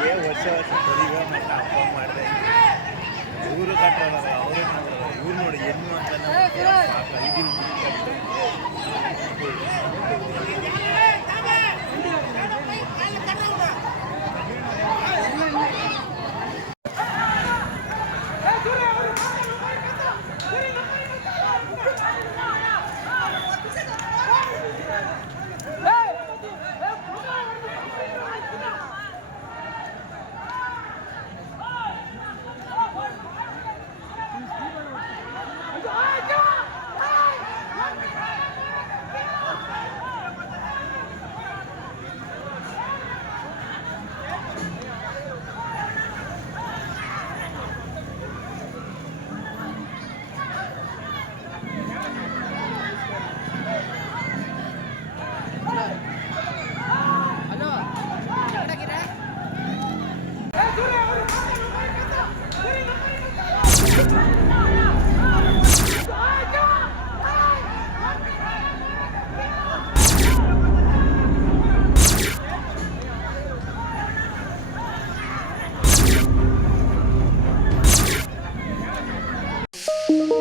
ಏ ವರ್ಷ ವರ್ಷ ಬರೀಗ ಮತ್ತೆ ಅಪ್ಪ ಮಾಡಿದೆ ಇವರು ಕಟ್ಟಲ್ಲ ಅವರೇ ಮಾಡ್ತಾರೆ